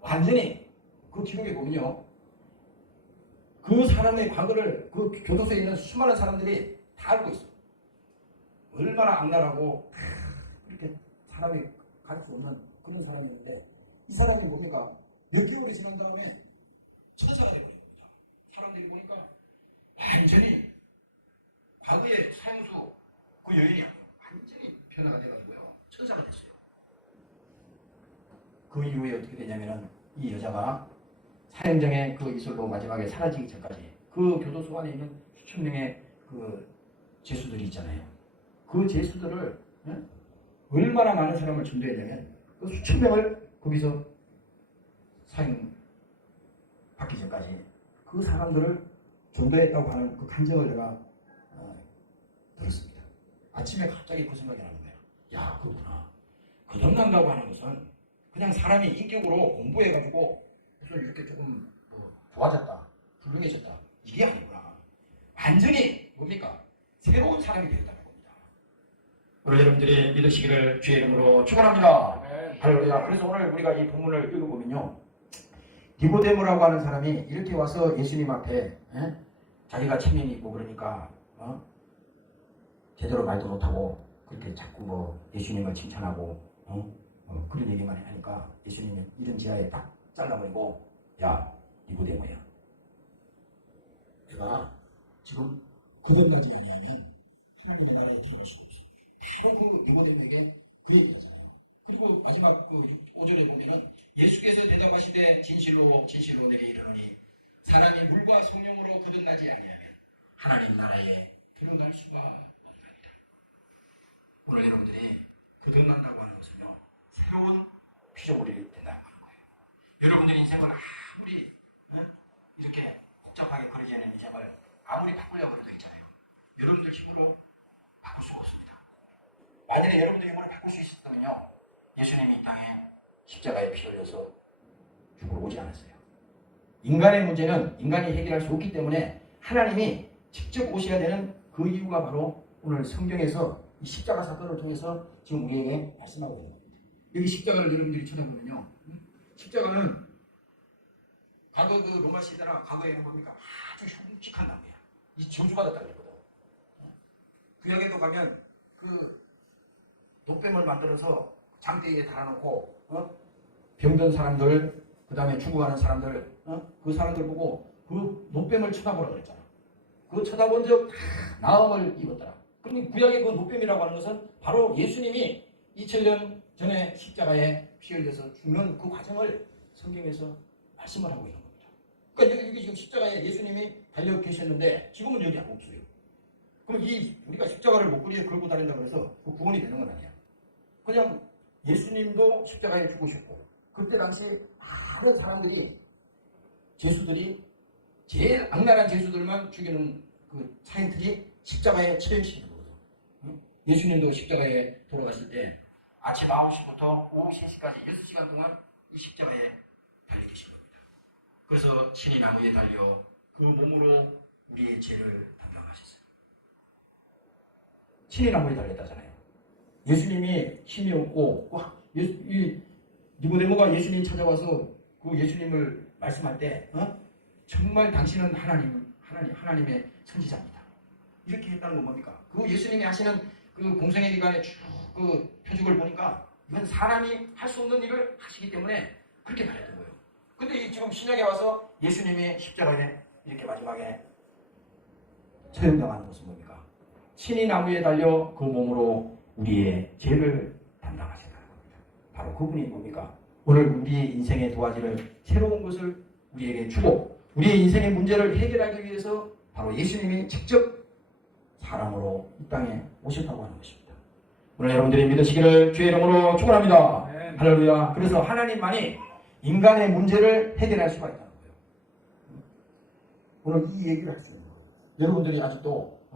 완전히 그 기록에 보면요. 그 사람의 과거를 그 교도소에 있는 수많은 사람들이 다 알고 있어요. 얼마나 악랄하고 이렇게 사람이 갈 수 없는 그런 사람이었는데 이 사람이 뭡니까? 몇 개월이 지난 다음에 천사가 되어버린 겁니다. 사람들이 보니까 완전히 과거의 사형수 그 여인이 완전히 변화가 돼가지고요. 천사가 됐어요. 그 이후에 어떻게 되냐면은 이 여자가 사형장에 그 이슬로 마지막에 사라지기 전까지 그 교도소 안에 있는 수천 명의 그 죄수들이 있잖아요. 그 죄수들을 얼마나 많은 사람을 전도했냐면 그 수천 명을 거기서 사형 받기 전까지 그 사람들을 전도했다고 하는 그 감정을 내가 들었습니다. 아침에 갑자기 그 생각이 나는 거야. 야, 그렇구나. 거듭난다고 하는 것은 그냥 사람이 인격으로 공부해가지고 그래서 이렇게 조금 좋아졌다, 훌륭해졌다 이게 아니구나. 완전히 뭡니까? 새로운 사람이 되었다는 겁니다. 우리 여러분들이 믿으시기를 주의 이름으로 축원합니다. 할렐루야. 그래서 오늘 우리가 이 본문을 읽어보면요, 니고데모라고 하는 사람이 이렇게 와서 예수님 앞에 자기가 체면이 있고 그러니까 제대로 말도 못하고 그렇게 자꾸 뭐 예수님을 칭찬하고 그런 얘기만 하니까 예수님이 이런 지하에 딱 잘라버리고, 야, 니고데모야, 내가 지금 거듭나지 아니하면 하나님의 나라에 들어갈 수가 없어. 바로 그 니고데모에게 그 얘기했잖아요. 그리고 마지막 그 5절에 보면은 예수께서 대답하시되 진실로 진실로 내게 이르노니 사람이 물과 성령으로 거듭나지 아니하면 하나님 나라에 들어갈 수가 없나이다. 오늘 여러분들이 거듭난다고 하는 것은요, 새로운 피조물이 된다는 거예요. 여러분들 인생을 아무리 이렇게 복잡하게 그려지는 인생을 아무리 바꾸려고 해도 있잖아요. 여러분들 힘으로 바꿀 수가 없습니다. 만약에 여러분들 힘으로 바꿀 수 있었다면요, 예수님이 이 땅에 십자가에 피 흘려서 죽으러 오지 않았어요. 인간의 문제는 인간이 해결할 수 없기 때문에 하나님이 직접 오셔야 되는 그 이유가 바로 오늘 성경에서 이 십자가 사건을 통해서 지금 우리에게 말씀하고 있는 겁니다. 여기 십자가를 여러분들이 찾아보면요, 십자가는 과거 그 로마 시대나 과거에는 뭡니까? 아주 흉측한 나무야. 이 저주가 다 달리거든. 구약에도 가면 그 노뱀을 만들어서 장대에 달아놓고 병든 사람들, 그 다음에 죽어가는 사람들, 그 사람들 보고 그 노뱀을 쳐다보라 그랬잖아. 그 쳐다본 적 나음을 입었더라. 그런데 구약의 그 노뱀이라고 하는 것은 바로 예수님이 2000년 전에 십자가에 피 흘려서 죽는 그 과정을 성경에서 말씀을 하고 있는 겁니다. 그러니까 여기 지금 십자가에 예수님이 달려 계셨는데 지금은 여기 없어요. 그럼 우리가 십자가를 목걸이에 걸고 다닌다고 해서 그 구원이 되는 건 아니야. 그냥 예수님도 십자가에 죽으셨고, 그때 당시 많은 사람들이, 죄수들이, 제일 악랄한 죄수들만 죽이는 그 사인들이 십자가에 처형시키는 거거든. 예수님도 십자가에 돌아갔을 때 아침 9시부터 오후 3시까지 6시간 동안 이 십자가에 달려 계신 겁니다. 그래서 신이 나무에 달려 그 몸으로 우리의 죄를 담당하셨어요. 신이 나무에 달렸다잖아요. 예수님이 힘이 없고 니고데모가 예수님 찾아와서 그 예수님을 말씀할 때 정말 당신은 하나님의 선지자입니다. 이렇게 했다는 건 뭡니까? 그 예수님이 하시는 그 공생의 기간에 쭉 그 표적을 보니까 이건 사람이 할 수 없는 일을 하시기 때문에 그렇게 말했던 거예요. 근데 지금 신약에 와서 예수님이 십자가에 이렇게 마지막에 처형당하는 것은 뭡니까? 신이 나무에 달려 그 몸으로 우리의 죄를 담당하신다는 겁니다. 바로 그분이 뭡니까? 오늘 우리의 인생의 도화지를 새로운 것을 우리에게 주고 우리의 인생의 문제를 해결하기 위해서 바로 예수님이 직접 사람으로 이 땅에 오셨다고 하는 것입니다. 오늘 여러분들이 믿으시기를 주의 이름으로 축원합니다. 할렐루야. 그래서 하나님만이 인간의 문제를 해결할 수가 있다는 거예요. 오늘 이 얘기를 할 수 있는 거예요. 여러분들이 아직도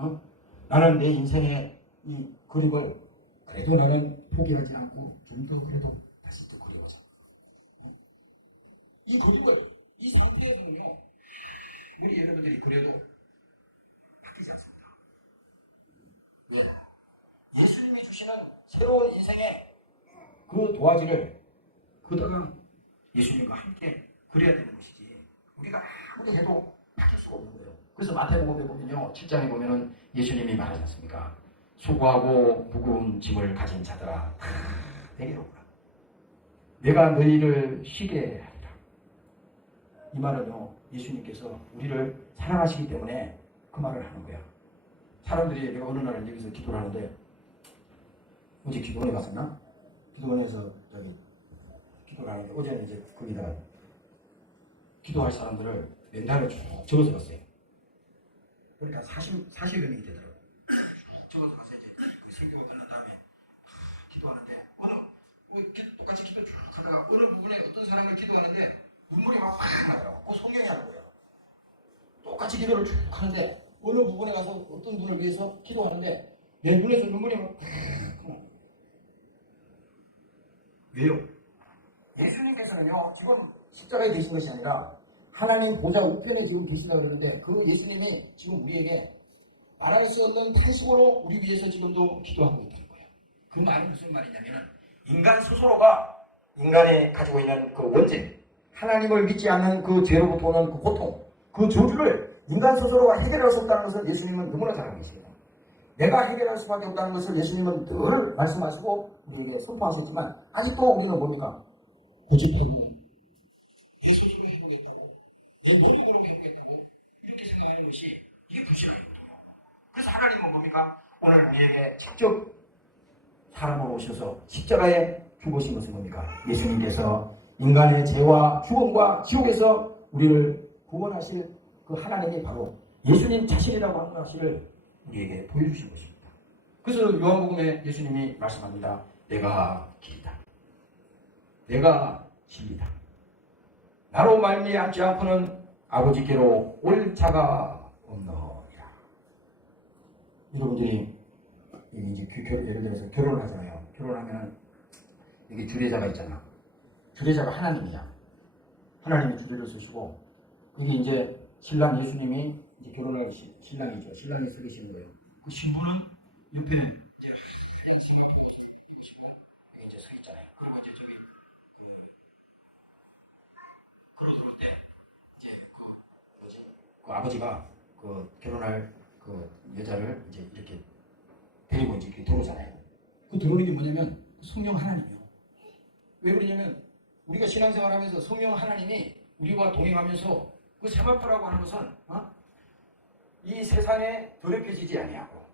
나는 내 인생의 이 그림을 그래도 나는 포기하지 않고 좀 더 그래도 다시 또 그려보자. 이 그림을 이 상태에서는요, 우리 여러분들이 그려도 바뀌지 않습니다. 왜? 새로운 인생의 그 도화지를 그다가 예수님과 함께 그려야 되는 것이지 우리가 아무리 해도 바뀔 수가 없는 거예요. 그래서 마태복음에 보면요 7장에 보면은 예수님이 말하지 않습니까? 수고하고 무거운 짐을 가진 자들아 내게로 오라. 내가 너희를 쉬게 하리라. 이 말은요 예수님께서 우리를 사랑하시기 때문에 그 말을 하는 거야. 사람들이 내가 어느 날 여기서 기도를 하는데 어제 기도원에 갔었나? 기도원에서 저기 기도를 하는데 어제는 이제 거기다가 기도할 사람들을 맨날에 쭉 적어서 갔어요. 그러니까 40여 명이 되더라고요. 쭉 적어서 가서 이제 그 설교가 끝난 다음에 기도하는데 똑같이 기도 쭉 하다가 어느 부분에 어떤 사람을 기도하는데 눈물이 막 나요. 성경이 하는 거예요. 똑같이 기도를 쭉 하는데 어느 부분에 가서 어떤 분을 위해서 기도하는데 내 눈에서 눈물이 막 왜요? 예수님께서는요 지금 십자가에 계신 것이 아니라 하나님 보좌 우편에 지금 계시다고 그러는데 그 예수님이 지금 우리에게 말할 수 없는 탄식으로 우리 위해서 지금도 기도하고 있다는 거예요. 그 말은 무슨 말이냐면 인간 스스로가 인간이 가지고 있는 그 원죄 하나님을 믿지 않는 그 죄로부터 오는 그 고통 그 저주를 인간 스스로가 해결할 수 없다는 것을 예수님은 너무나 잘 알고 계십니다. 내가 해결할 수밖에 없다는 것을 예수님은 늘 말씀하시고 우리에게 선포하셨지만 아직도 우리는 뭡니까? 고집하고 내 스스로 해보겠다고 내 노력으로 해보겠다고 이렇게 생각하는 것이 이게 불신앙이거든요. 그래서 하나님은 뭡니까? 오늘 우리에게 직접 사람으로 오셔서 십자가에 죽으신 것은 뭡니까? 예수님께서 인간의 죄와 죽음과 지옥에서 우리를 구원하실 그 하나님이 바로 예수님 자신이라고 하는 사실을 우리에게 보여주신 것입니다. 그래서 요한복음에 예수님이 말씀합니다. 내가 길이다. 내가 진리다. 나로 말미암지 않고는 아버지께로 올 자가 없느니라. 여러분들이 이제 예를 들어서 결혼을 하잖아요. 결혼하면 여기 주례자가 있잖아. 주례자가 하나님이야. 하나님이 주례를 쓰시고 이게 이제 신랑 예수님이 이제 결혼할 신랑이죠. 신랑이 쓰시는 거예요. 그 신부는 옆에 이제 하얀 신랑이 신부 이제 서 있잖아요. 그리고 이제 저기 걸어 들어올 때 이제 그 아버지가 그 결혼할 그 여자를 이제 이렇게 데리고 이제 이렇게 들어오잖아요. 그 들어오는 게 뭐냐면 성령 하나님이요. 왜 그러냐면 우리가 신앙생활하면서 성령 하나님이 우리와 동행하면서 그 세마포라고 하는 것은 이 세상에 더럽혀지지 아니하고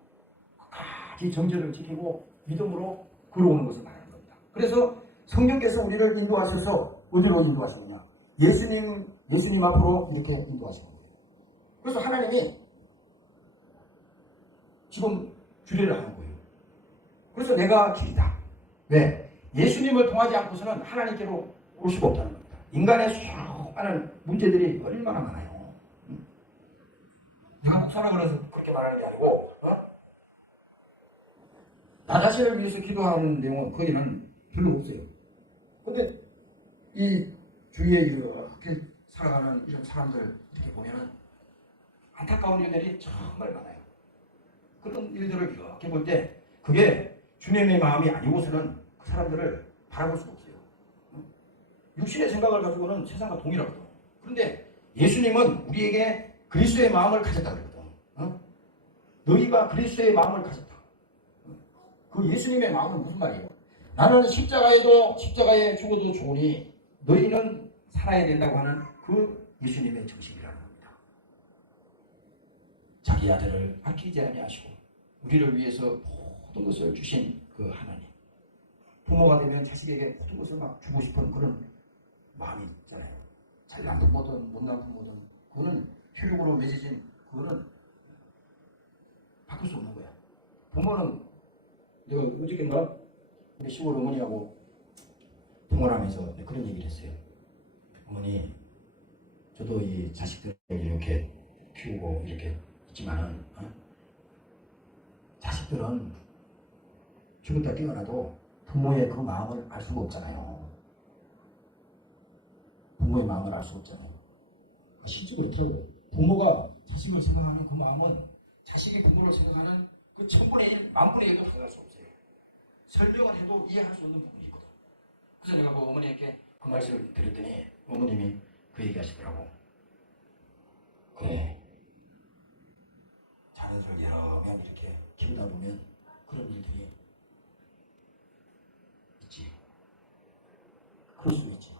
끝까지 정죄를 지키고 믿음으로 걸어오는 것을 말하는 겁니다. 그래서 성령께서 우리를 인도하셔서 어디로 인도하시느냐? 예수님 앞으로 이렇게 인도하시는 거예요. 그래서 하나님이 지금 주례를 하는 거예요. 그래서 내가 길이다. 왜? 예수님을 통하지 않고서는 하나님께로 올 수가 없다는 겁니다. 인간의 수많은 문제들이 얼마나 많아요. 내가 목사라 그래서 그렇게 말하는 게 아니고 나 자신을 위해서 기도하는 내용은 거기는 별로 없어요. 근데 이 주위에 이렇게 살아가는 이런 사람들 이렇게 보면은 안타까운 일들이 정말 많아요. 그런 일들을 이렇게 볼 때 그게 주님의 마음이 아니고서는 그 사람들을 바라볼 수가 없어요. 육신의 생각을 가지고는 세상과 동일하거든. 그런데 예수님은 우리에게 그리스도의 마음을 가졌다 그러거든. 너희가 그리스도의 마음을 가졌다. 그 예수님의 마음은 무슨 말이에요? 나는 십자가에 죽어도 좋으니 너희는 살아야 된다고 하는 그 예수님의 정신이라는 겁니다. 자기 아들을 아끼지 아니하시고 우리를 위해서 모든 것을 주신 그 하나님. 부모가 되면 자식에게 모든 것을 막 주고 싶은 그런 마음이 있잖아요. 잘난 부모든 못난 부모든 그거는 혈육으로 맺어진 그거는 바꿀 수 없는 거야. 부모는 내가 어저께인가 우리 시골 어머니하고 통화를 하면서 그런 얘기를 했어요. 어머니, 저도 이 자식들을 이렇게 키우고 이렇게 있지만은 자식들은 죽었다 깨어나도 부모의 그 마음을 알 수가 없잖아요. 부모의 마음을 알 수 없잖아요. 실제로 그렇더라고요. 부모가 자식을 생각하는 그 마음은 자식이 부모를 생각하는 그 1000분의 1, 10,000분의 1도 생각할 수 없어요. 설명을 해도 이해할 수 없는 부분이 있거든. 그래서 내가 그 어머니에게 그 말씀을 드렸더니 어머님이 그 얘기 하시더라고. 그래, 자연스러운 여러 명 이렇게 키우다 보면 그런 일들이 있지. 그럴 수 있지.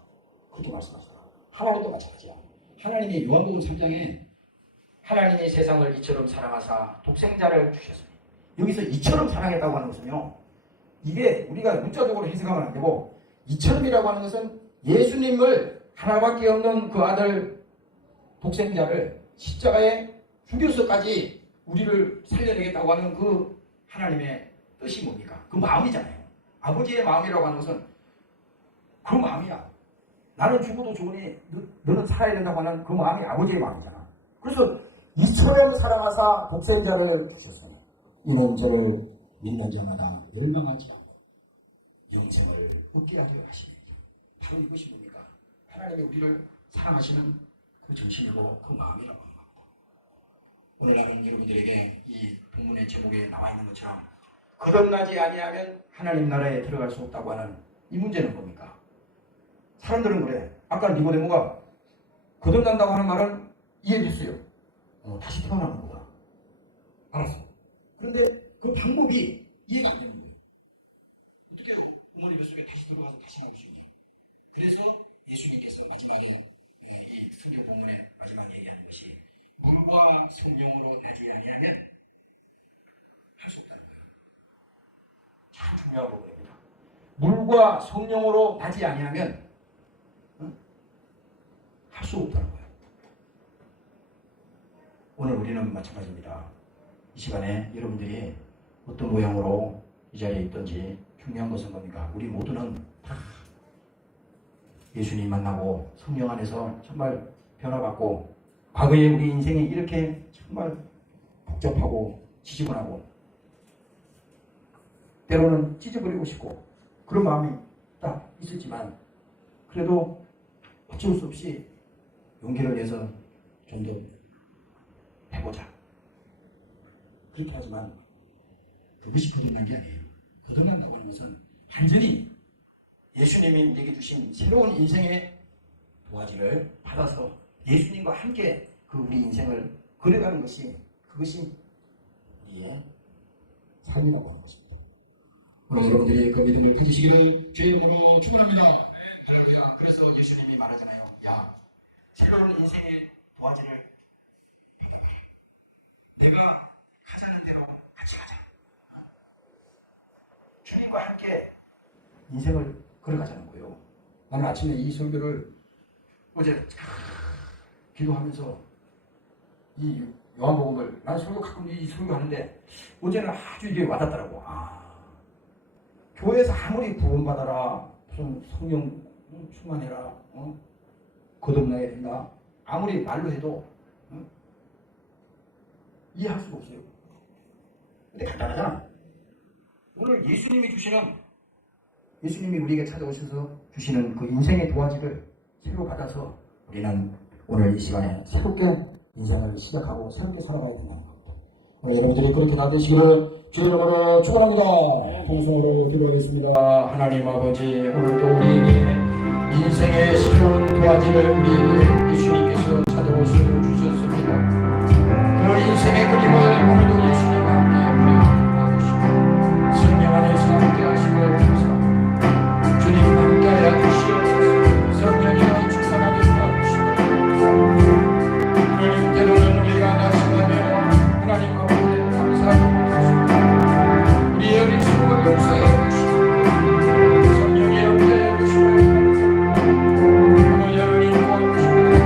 그렇게 말씀하시더라고. 하나님도 마찬가지야. 하나님이 요한복음 3장에 하나님이 세상을 이처럼 사랑하사 독생자를 주셨으니, 여기서 이처럼 사랑했다고 하는 것은요, 이게 우리가 문자적으로 해석하면 안 되고, 이처럼이라고 하는 것은 예수님을 하나밖에 없는 그 아들 독생자를 십자가에 죽여서까지 우리를 살려내겠다고 하는 그 하나님의 뜻이 뭡니까? 그 마음이잖아요. 아버지의 마음이라고 하는 것은 그 마음이야. 나는 죽어도 좋으니 너는 살아야 된다고 하는 그 마음이 아버지의 마음이잖아. 그래서 이처럼 사랑하사 독생자를 주셨으니 이는 저를 믿는 자마다 멸망하지 않고 영생을 얻게 하려 하시니, 바로 이것이 뭡니까? 하나님이 우리를 사랑하시는 그 정신이고 그 마음이라고 하는 겁니다. 오늘날은 여러분들에게 이 본문의 제목에 나와 있는 것처럼 거듭나지 아니하면 하나님 나라에 들어갈 수 없다고 하는 이 문제는 뭡니까? 사람들은 그래. 아까 니고데모가 거듭난다고 하는 말은 이해됐어요. 다시 태어나는 거야. 알았어. 그런데 그 방법이 이해가 안 되는 거예요. 어떻게 어머니 뱃속에 다시 들어가서 다시 나올 수 있냐. 그래서 예수님께서 마지막에 이 설교 본문의 마지막 얘기하는 것이 물과 성령으로 나지 아니하면 할 수 없다는 거예요. 참 중요한 부분입니다. 물과 성령으로 나지 아니하면 할 수 없다는 거예요. 오늘 우리는 마찬가지입니다. 이 시간에 여러분들이 어떤 모양으로 이 자리에 있든지 중요한 것은 뭡니까? 우리 모두는 다 예수님 만나고 성령 안에서 정말 변화받고, 과거에 우리 인생이 이렇게 정말 복잡하고 지저분하고 때로는 찢어버리고 싶고 그런 마음이 딱 있었지만, 그래도 어쩔 수 없이 용기를 내서 좀 더 해보자. 그렇게 하지만 그것이 거듭난 게 아니에요. 거듭난다고 하는 것은 완전히 예수님이 우리에게 주신 새로운 인생의 도화지를 받아서 예수님과 함께 그 우리 인생을 걸어가는 것이, 그것이 우리의 삶이라고 하는 것입니다. 오늘 여러분들이 그 믿음을 가지시기를 주의 이름으로 축원합니다. 할렐루야. 그래서 예수님이 말하잖아요. 야, 새로운 인생의 도화지를 내가 가자는 대로 같이 가자. 주님과 함께 인생을 걸어가자는 거예요. 나는 아침에 이 설교를 어제 기도하면서 이 요한복음을, 난 설교 가끔 이 설교하는데 어제는 아주 이게 와닿더라고. 교회에서 아무리 구원받아라, 무슨 성령 충만해라, 거듭나야 된다, 아무리 말로 해도 이해할 수가 없어요. 근데 간단하잖아. 오늘 예수님이 우리에게 찾아오셔서 주시는 그 인생의 도화지를 새로 받아서 우리는 오늘 이 시간에 새롭게 인생을 시작하고 새롭게 살아가야 된다는 겁니다. 오늘 여러분들이 그렇게 다 되시기를 주의 이름으로 축원합니다. 통성으로 기도하겠습니다. 하나님 아버지, 오늘도 우리에게 인생의 새로운 도화지를 우리 예수님께서 찾아오셔 주셨습니다. 그 인생의 그림을 오늘도 예수님과 함께 그려주시고 성령 안에서 함께 하시고 감사합니다. 주님 함께 하여 주시옵소서. 성령이 축사하게 도와주시옵소서. 하나님, 때로는 우리가 나심하며 하나님과 함께 감사하고 주시옵소서. 우리의 어린 수고를 용서해 주시옵소서. 성령이 함께 하여 주시옵소서. 오늘 여러분이 도와주시옵소서.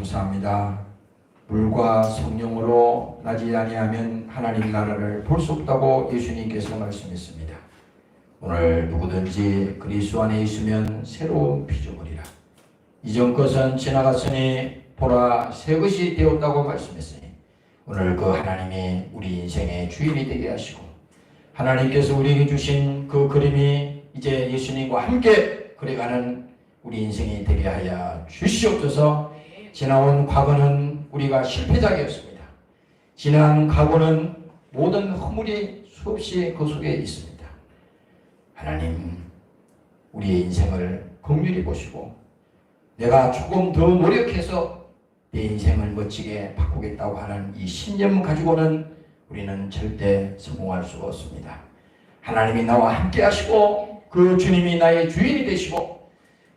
감사합니다. 물과 성령으로 나지 아니하면 하나님 나라를 볼 수 없다고 예수님께서 말씀했습니다. 오늘 누구든지 그리스도 안에 있으면 새로운 피조물이라. 이전 것은 지나갔으니 보라 새 것이 되었다고 말씀했으니 오늘 그 하나님이 우리 인생의 주인이 되게 하시고 하나님께서 우리에게 주신 그 그림이 이제 예수님과 함께 그래가는 우리 인생이 되게 하여 주시옵소서. 지나온 과거는 우리가 실패작이었습니다. 지난 과거는 모든 허물이 수없이 그 속에 있습니다. 하나님 우리의 인생을 긍휼히 보시고 내가 조금 더 노력해서 내 인생을 멋지게 바꾸겠다고 하는 이 신념 가지고는 우리는 절대 성공할 수가 없습니다. 하나님이 나와 함께 하시고 그 주님이 나의 주인이 되시고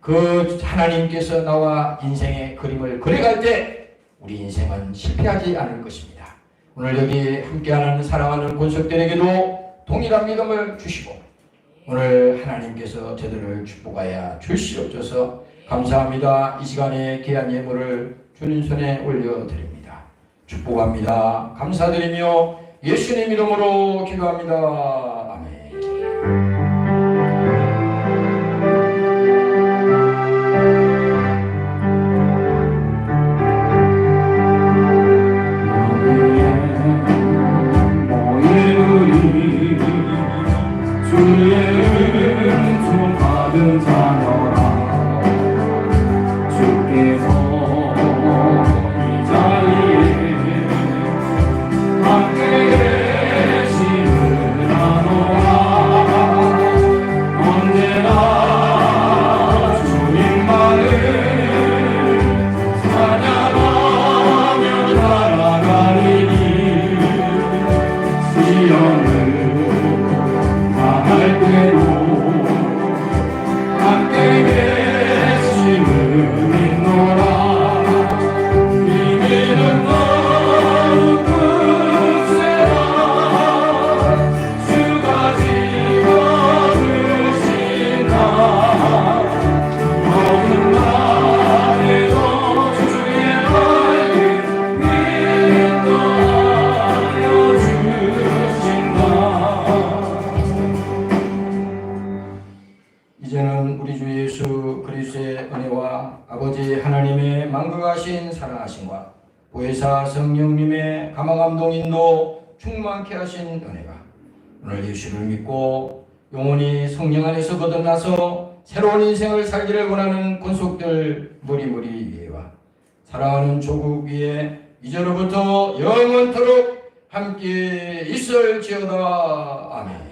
그 하나님께서 나와 인생의 그림을 그려갈 때 우리 인생은 실패하지 않을 것입니다. 오늘 여기 함께하는 사랑하는 권속들에게도 동일한 믿음을 주시고 오늘 하나님께서 저들을 축복하여 주시옵소서. 감사합니다. 이 시간에 귀한 예물을 주님 손에 올려드립니다. 축복합니다. 감사드리며 예수님 이름으로 기도합니다. 아멘. 이제는 우리 주 예수 그리스도의 은혜와 아버지 하나님의 만극하신 사랑하심과 보혜사 성령님의 감화감동 인도 충만케 하신 은혜가 오늘 예수를 믿고 영원히 성령 안에서 거듭나서 새로운 인생을 살기를 원하는 권속들 무리무리 위에와 사랑하는 조국 위에 이제로부터 영원토록 함께 있을지어다. 아멘.